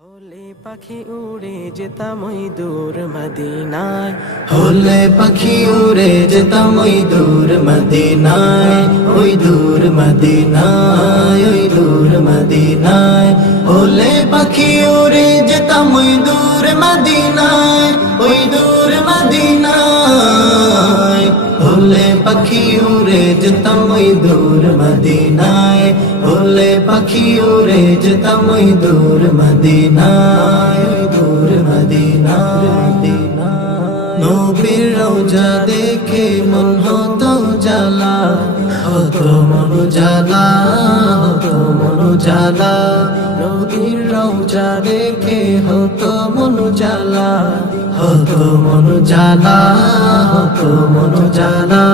হলে পাখি উড়ে যেতাম ওই দূর মদিনায়, হলে পাখি উড়ে যেতাম ওই দূর মদিনায়, ওই দূর মদিনায়, ওই দূর মদিনায়। হলে পাখি উড়ে যেতাম ওই দূর মদিনায়, ওই দূর মদিনায়। হলে পাখি উড়ে যেতাম ওই দূর মদিনায়, হলে পাখি উড়ে যেতাম ওই দূর মদিনায়, ওই দূর মদিনায়। নবীর রওজা দেখে মন হতো জ্বালা, হতো মন জ্বালা, হতো মন জ্বালা। নবীর রওজা দেখে হতো মন জ্বালা, হতো মন জ্বালা, হতো মন জ্বালা।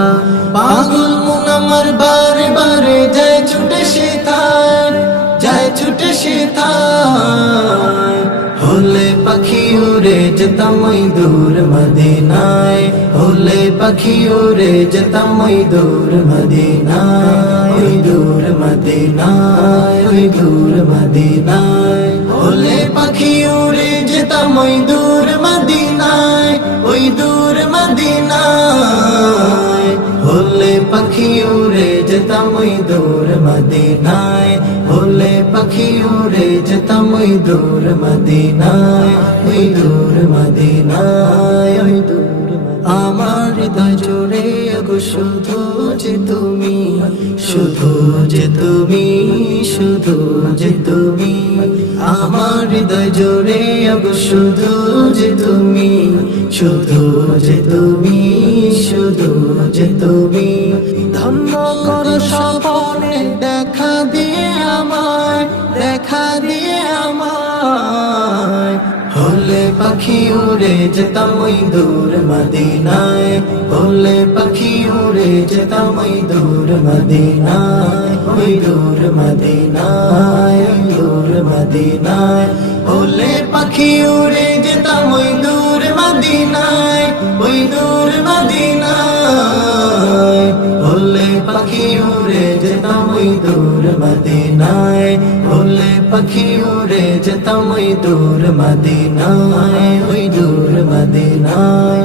পাগল মন আমার বারে বারে যায় ছুটে সেথায়, যায় ছুটে সেথায়। হলে পাখি উড়ে যেতাম ওই দূর মদিনায়, হলে পাখি উড়ে যেতাম ওই দূর মদিনায়, ওই দূর মদিনায়, ওই দূর মদিনায়। হলে পাখি উড়ে যেতাম ওই দূর মদিনায়, ওই দূর মদিনায়। হলে পাখি উড়ে যেতাম ওই দূর মদিনায়, হলে পাখি উড়ে যেতাম ওই দূর মদিনায়, ওই দূর মদিনায়, ওই দূর। আমার হৃদয় জুড়ে গো শুধু যে তুমি, শুধু যে তুমি, শুধু যে তুমি। আমার হৃদয় জুড়ে গো শুধু যে তুমি, শুধু যে তুমি, শুধু যে তুমি। ধন্য কর স্বপনে দেখা দিয়ে আমায়, দেখা দিয়ে আমায়। হলে পাখি উড়ে যেতাম ওই দূর মদিনায়, হলে পাখি উড়ে যেতাম ওই দূর মদিনায়, ওই দূর মদিনায়, ওই দূর মদিনায়। হলে পাখি উড়ে যেতাম ওই দূর মদিনায়, ওই দূর মদিনায়। হলে পাখি উড়ে যেতাম ওই দূর মদিনায়, হলে পাখি উড়ে যেতাম ওই দূর মদিনায়, ওই দূর মদিনায়।